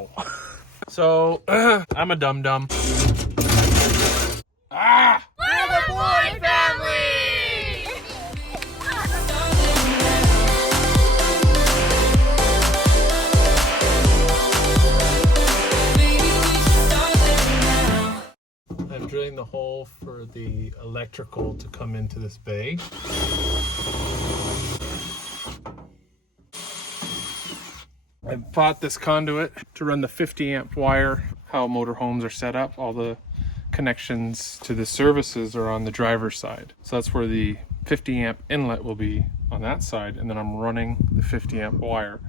Ow. So, I'm a dum-dum. Ah! We're the Boy Family! I'm drilling the hole for the electrical to come into this bay. I bought this conduit to run the 50 amp wire. How motorhomes are set up, all the connections to the services are on the driver's side. So that's where the 50 amp inlet will be on that side, and then I'm running the 50 amp wire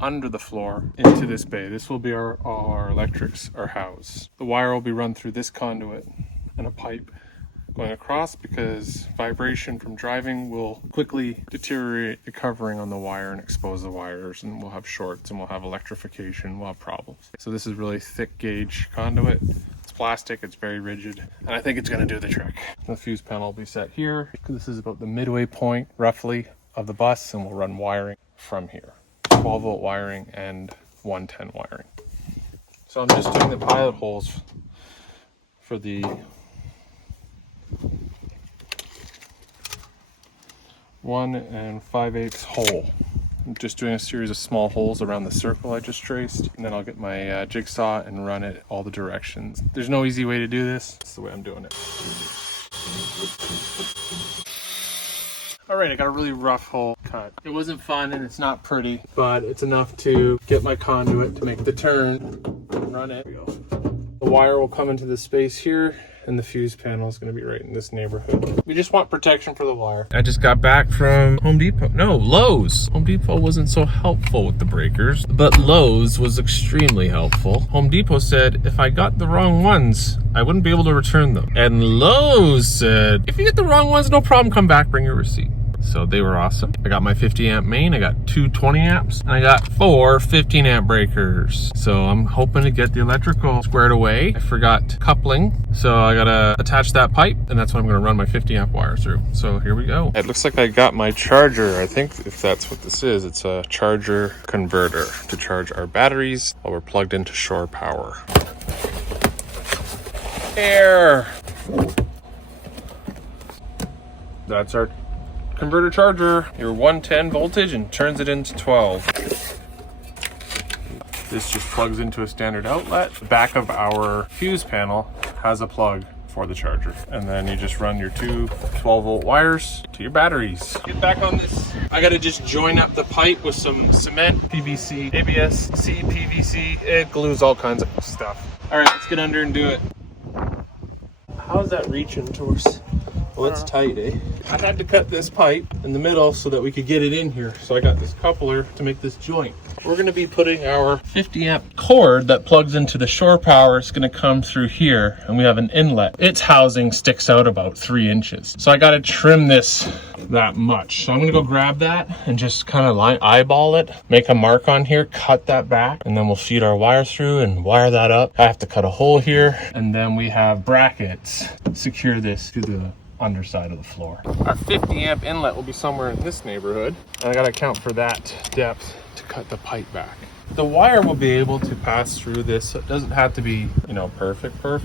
under the floor into this bay. This will be all our electrics are housed. The wire will be run through this conduit and a pipe going across, because vibration from driving will quickly deteriorate the covering on the wire and expose the wires, and we'll have shorts and we'll have electrification, we'll have problems. So this is really thick gauge conduit. It's plastic, it's very rigid, and I think it's going to do the trick. The fuse panel will be set here. This is about the midway point roughly of the bus, and we'll run wiring from here. 12 volt wiring and 110 wiring. So I'm just doing the pilot holes for the 1 5/8 hole. I'm just doing a series of small holes around the circle I just traced, and then I'll get my jigsaw and run it all the directions. There's no easy way to do this. It's the way I'm doing it. All right, I got a really rough hole cut. It wasn't fun and it's not pretty, but it's enough to get my conduit to make the turn and run it. There we go. The wire will come into the space here, and the fuse panel is going to be right in this neighborhood. We just want protection for the wire. I just got back from Home Depot. No, Lowe's. Home Depot wasn't so helpful with the breakers, but Lowe's was extremely helpful. Home Depot said if I got the wrong ones, I wouldn't be able to return them. And Lowe's said, if you get the wrong ones, no problem, come back, bring your receipt. So they were awesome. I got my 50 amp main, I got 2 20 amps, and I got 4 15 amp breakers. So I'm hoping to get the electrical squared away. I forgot coupling, so I gotta attach that pipe, and that's what I'm gonna run my 50 amp wire through. So here we go. It looks like I got my charger. I think if that's what this is, it's a charger converter to charge our batteries while we're plugged into shore power. Air. That's our converter charger, your 110 voltage, and turns it into 12. This just plugs into a standard outlet. The back of our fuse panel has a plug for the charger, and then you just run your 2 12 volt wires to your batteries. Get back on this. I gotta just join up the pipe with some cement, PVC, ABS-C, PVC. It glues all kinds of stuff. All right, let's get under and do it. How's that reaching towards? Well, it's tight, eh? I had to cut this pipe in the middle so that we could get it in here. So I got this coupler to make this joint. We're gonna be putting our 50 amp cord that plugs into the shore power. It's gonna come through here, and we have an inlet. Its housing sticks out about 3 inches. So I gotta trim this that much. So I'm gonna go grab that and just kind of eyeball it, make a mark on here, cut that back, and then we'll feed our wire through and wire that up. I have to cut a hole here, and then we have brackets secure this to the underside of the floor. Our 50 amp inlet will be somewhere in this neighborhood, and I gotta account for that depth to cut the pipe back. The wire will be able to pass through this, so it doesn't have to be, you know, perfect, but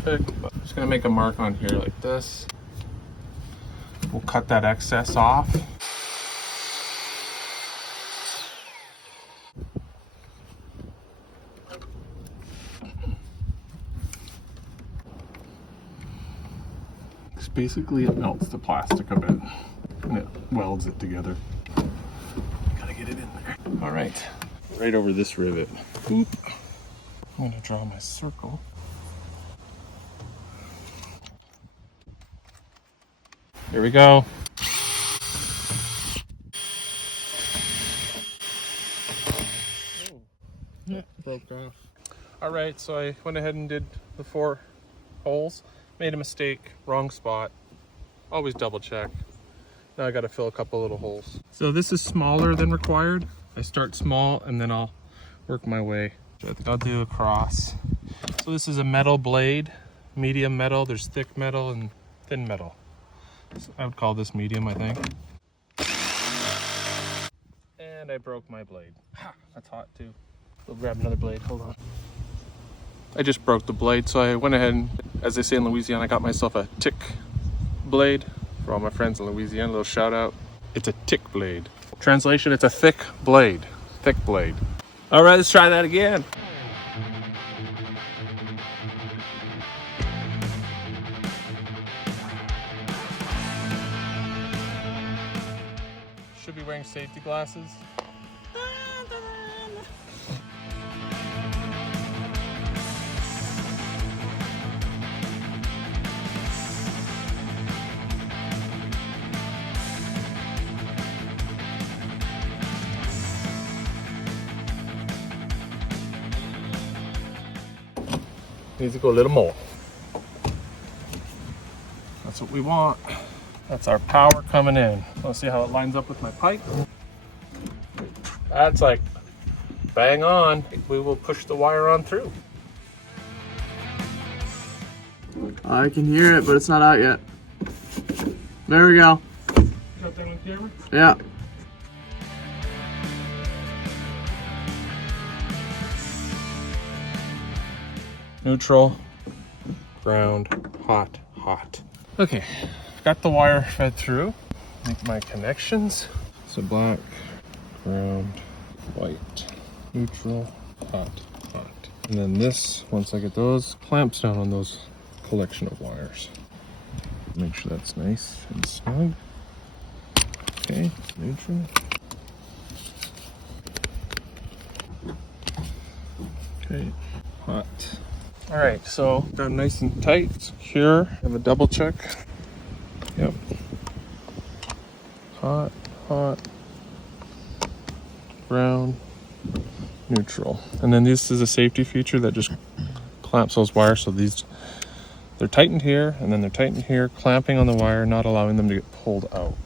I'm just gonna make a mark on here like this. We'll cut that excess off. Basically, it melts the plastic a bit and it welds it together. Gotta get it in there. All right, right over this rivet. Oop. I'm gonna draw my circle. Here we go. Yeah, broke off. All right, so I went ahead and did the 4 holes. Made a mistake, wrong spot. Always double check. Now I gotta fill a couple little holes. So this is smaller than required. I start small and then I'll work my way. So I think I'll do across. So this is a metal blade, medium metal. There's thick metal and thin metal. So I would call this medium, I think. And I broke my blade. Ha, that's hot too. We'll grab another blade, hold on. I just broke the blade, so I went ahead and, as they say in Louisiana, I got myself a tick blade. For all my friends in Louisiana, a little shout out. It's a tick blade. Translation, it's a thick blade. Thick blade. All right, let's try that again. Should be wearing safety glasses. Needs to go a little more. That's what we want. That's our power coming in. Let's see how it lines up with my pipe. That's like bang on. We will push the wire on through. I can hear it, but it's not out yet. There we go. Got that on camera? Yeah. Neutral, ground, hot, hot. Okay, got the wire fed through. Make my connections. So black, ground, white, neutral, hot, hot. And then this, once I get those, clamps down on those collection of wires. Make sure that's nice and snug. Okay, neutral. Okay, hot. All right, so got them nice and tight, secure. Have a double check. Yep. Hot, hot, ground, neutral. And then this is a safety feature that just clamps those wires. So they're tightened here, and then they're tightened here, clamping on the wire, not allowing them to get pulled out.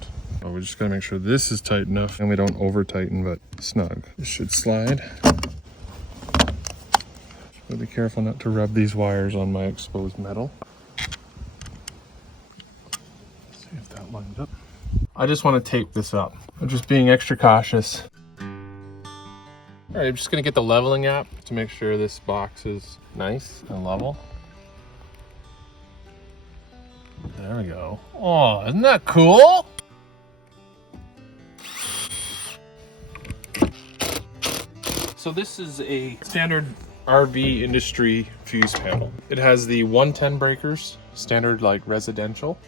So we just gotta make sure this is tight enough and we don't over tighten, but snug. This should slide. Be careful not to rub these wires on my exposed metal. See if that lines up. I just want to tape this up. I'm just being extra cautious. All right, I'm just gonna get the leveling app to make sure this box is nice and level. There we go. Oh, isn't that cool? So this is a standard RV industry fuse panel. It has the 110 breakers, standard like residential,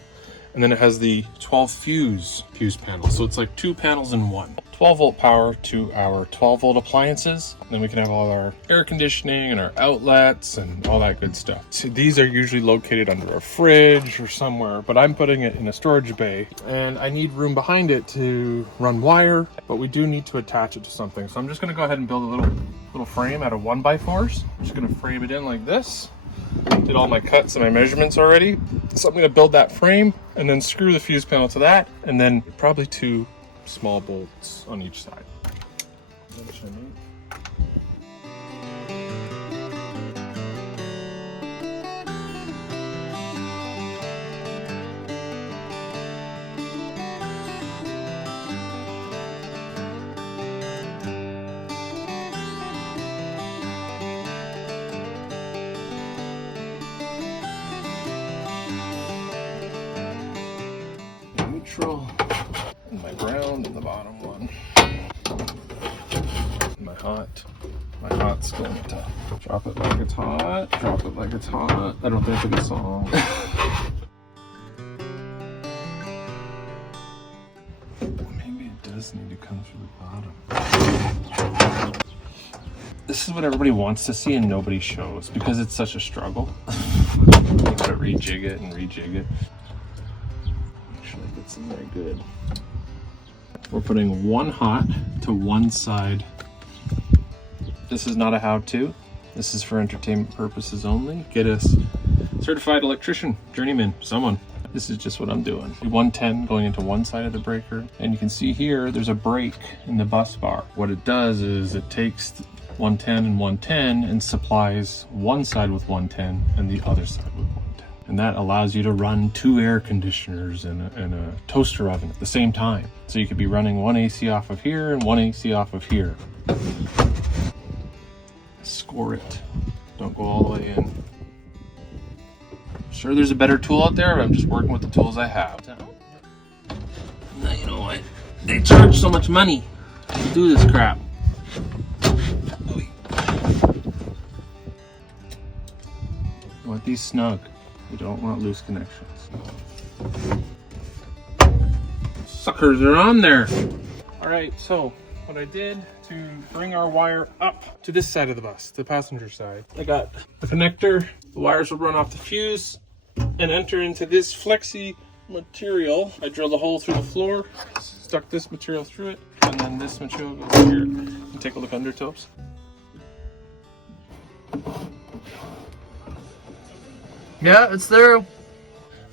and then it has the 12 fuse panel. So it's like two panels in one. 12 volt power to our 12 volt appliances. And then we can have all our air conditioning and our outlets and all that good stuff. So these are usually located under a fridge or somewhere, but I'm putting it in a storage bay and I need room behind it to run wire, but we do need to attach it to something. So I'm just gonna go ahead and build a little frame out of 1x4s. I'm just gonna frame it in like this. Did all my cuts and my measurements already. So I'm gonna build that frame and then screw the fuse panel to that, and then probably 2 small bolts on each side. Neutral, and my ground in the bottom one. My hot's going to drop it like it's hot, drop it like it's hot. I don't think it's a song. Maybe it does need to come through the bottom. This is what everybody wants to see and nobody shows because it's such a struggle. You gotta rejig it and rejig it. Make sure it gets in there good. We're putting one hot to one side. This is not a how-to. This is for entertainment purposes only. Get a certified electrician, journeyman, someone. This is just what I'm doing. 110 going into one side of the breaker. And you can see here, there's a break in the bus bar. What it does is it takes 110 and 110 and supplies one side with 110 and the other side with 110. And that allows you to run 2 air conditioners and a toaster oven at the same time. So you could be running one AC off of here and one AC off of here. Score it. Don't go all the way in. Sure, there's a better tool out there, but I'm just working with the tools I have. Now, you know what? They charge so much money to do this crap. You want these snug. You don't want loose connections. Suckers are on there. All right, so what I did to bring our wire up to this side of the bus, the passenger side, I got the connector. The wires will run off the fuse and enter into this flexi material. I drilled a hole through the floor, stuck this material through it, and then this material goes here. And take a look under, Tobes. Yeah, it's through.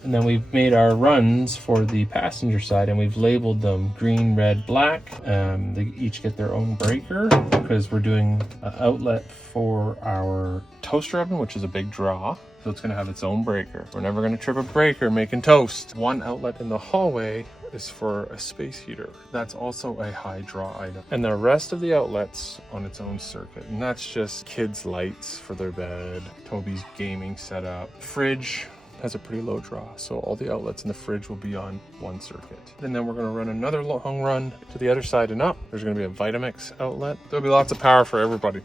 And then we've made our runs for the passenger side, and we've labeled them green, red, black. They each get their own breaker because we're doing an outlet for our toaster oven, which is a big draw. So it's going to have its own breaker. We're never going to trip a breaker making toast. One outlet in the hallway is for a space heater. That's also a high draw item. And the rest of the outlets on its own circuit. And that's just kids' lights for their bed, Toby's gaming setup, fridge has a pretty low draw, so all the outlets in the fridge will be on one circuit. And then we're going to run another long run to the other side and up. There's going to be a Vitamix outlet. There'll be lots of power for everybody.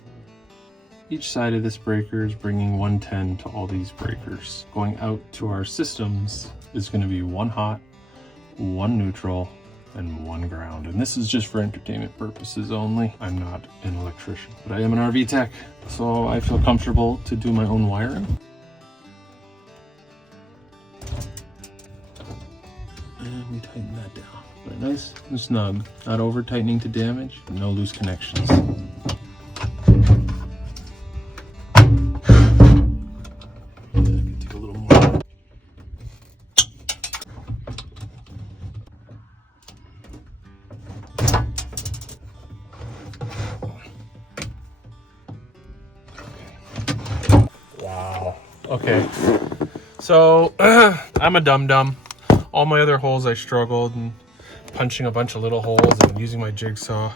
Each side of this breaker is bringing 110 to all these breakers. Going out to our systems is going to be one hot, one neutral, and one ground. And this is just for entertainment purposes only. I'm not an electrician, but I am an RV tech, so I feel comfortable to do my own wiring. And we tighten that down. But nice and snug. Not over tightening to damage. No loose connections. Take a little more. Wow. Okay. So I'm a dum-dum. All my other holes I struggled and punching a bunch of little holes and using my jigsaw.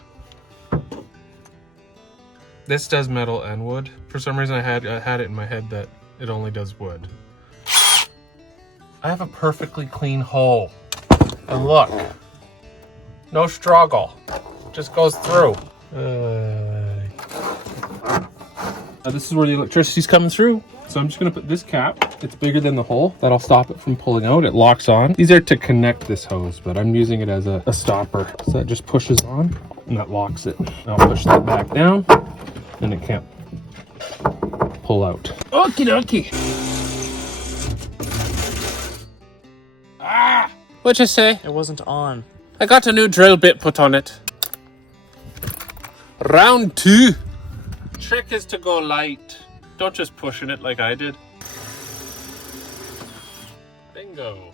This does metal and wood. For some reason I had it in my head that it only does wood. I have a perfectly clean hole. And look, no struggle. Just goes through. This is where the electricity's coming through. So I'm just gonna put this cap, it's bigger than the hole. That'll stop it from pulling out, it locks on. These are to connect this hose, but I'm using it as a stopper. So that just pushes on and that locks it. I'll push that back down and it can't pull out. Okie dokie. Ah! What'd you say? It wasn't on. I got a new drill bit put on it. Round 2. Trick is to go light. Don't just push in it like I did. Bingo.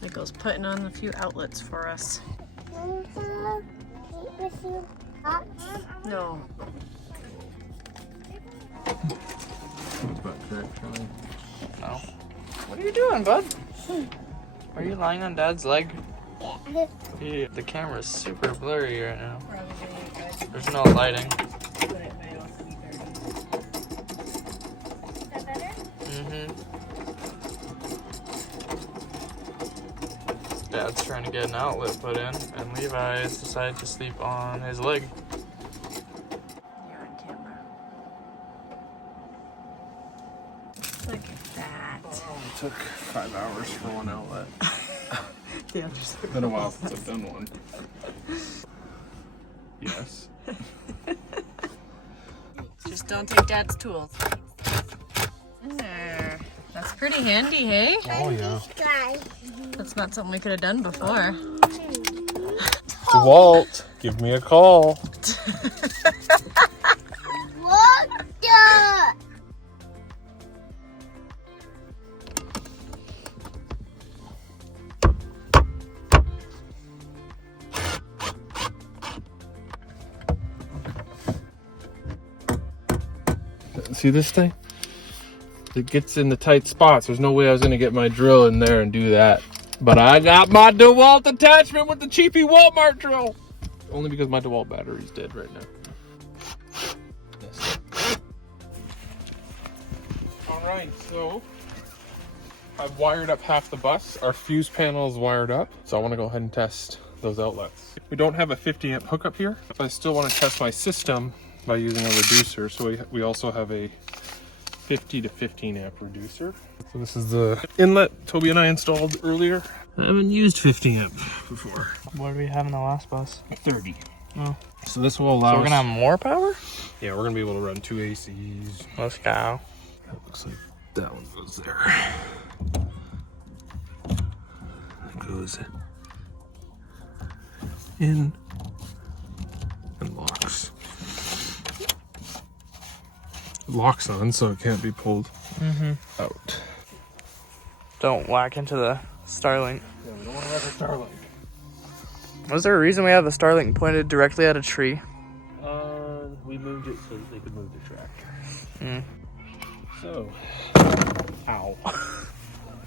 Nico's putting on a few outlets for us. No. No. What are you doing, bud? Are you lying on Dad's leg? Yeah, the camera's super blurry right now. There's no lighting. Dad's trying to get an outlet put in, and Levi has decided to sleep on his leg. You're on camera. Look at that. Oh, it took 5 hours for one outlet. Yeah, just It's been a while since I've done one. Yes. Just don't take Dad's tools. There. That's pretty handy, hey? Oh yeah. That's not something we could have done before. DeWalt, give me a call. What the? See this thing? It gets in the tight spots. There's no way I was gonna get my drill in there and do that. But I got my DeWalt attachment with the cheapy Walmart drill. Only because my DeWalt battery's dead right now. All right, so I've wired up half the bus. Our fuse panel is wired up. So I wanna go ahead and test those outlets. We don't have a 50 amp hookup here, but I still wanna test my system by using a reducer. So we also have a 50 to 15 amp reducer. So this is the inlet Toby and I installed earlier. I haven't used 50 amp before. What do we have in the last bus? 30. Oh. So this will allow So we're gonna have more power? Yeah, we're gonna be able to run 2 ACs. Let's go. That looks like that one goes there. That goes in and locks. Locks on, so it can't be pulled out. Don't whack into the Starlink. Yeah, we don't want to wreck a Starlink. Was there a reason we have the Starlink pointed directly at a tree? We moved it so that they could move the tractor. So, ow.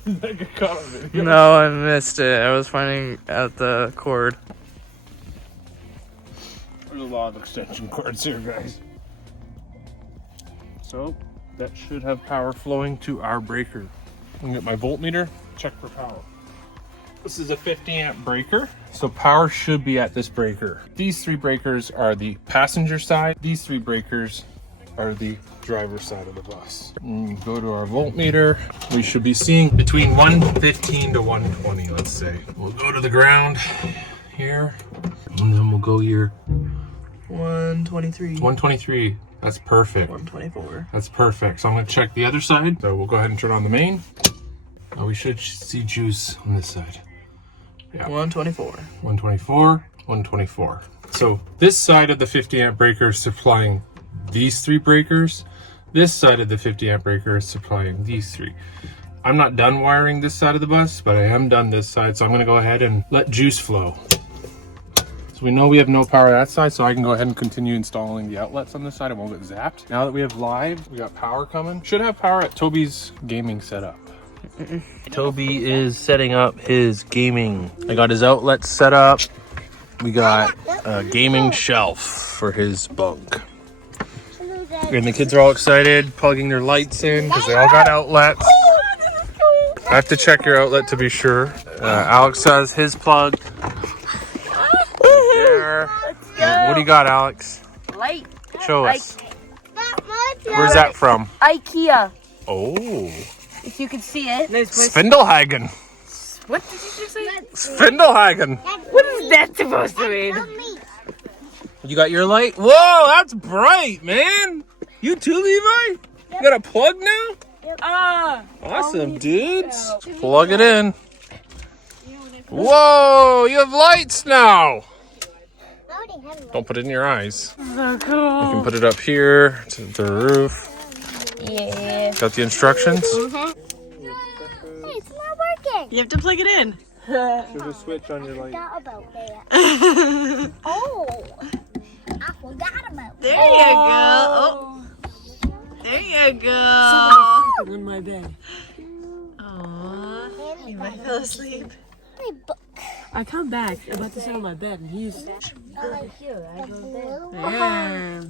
That got caught on video. No, I missed it. I was finding at the cord. There's a lot of extension cords here, guys. So, that should have power flowing to our breaker. I'm gonna get my voltmeter, check for power. This is a 50 amp breaker, so power should be at this breaker. These 3 breakers are the passenger side. These 3 breakers are the driver's side of the bus. And go to our voltmeter. We should be seeing between 115 to 120, let's say. We'll go to the ground here, and then we'll go here. 123. 123. That's perfect. 124. That's perfect. So I'm going to check the other side. So we'll go ahead and turn on the main. We should see juice on this side. Yeah. 124. 124, 124. So this side of the 50 amp breaker is supplying these 3 breakers. This side of the 50 amp breaker is supplying these 3. I'm not done wiring this side of the bus, but I am done this side. So I'm going to go ahead and let juice flow. So we know we have no power that side, so I can go ahead and continue installing the outlets on this side. It won't get zapped. Now that we have live, we got power coming. Should have power at Toby's gaming setup. Toby is setting up his gaming. I got his outlets set up. We got a gaming shelf for his bunk. And the kids are all excited, plugging their lights in because they all got outlets. I have to check your outlet to be sure. Alex has his plug. There. What do you got, Alex? Light. Show us. Where's that from? IKEA. Oh. If you can see it. Spindelhagen. What did you just say? Spindelhagen. What is that supposed to mean? You got your light? Whoa, that's bright, man. You too, Levi? You got a plug now? Awesome, dudes. Plug it in. Whoa, you have lights now. Don't put it in your eyes. So cool. You can put it up here to the roof. Yeah. Got the instructions? Hey, it's not working. You have to plug it in. There's a switch on your light. Forgot about that. Oh, I forgot about that. There you go. Oh. There you go. In my bed. Aww. You might fell asleep. I come back about to sit on my bed and he's Here, I go there. Yeah.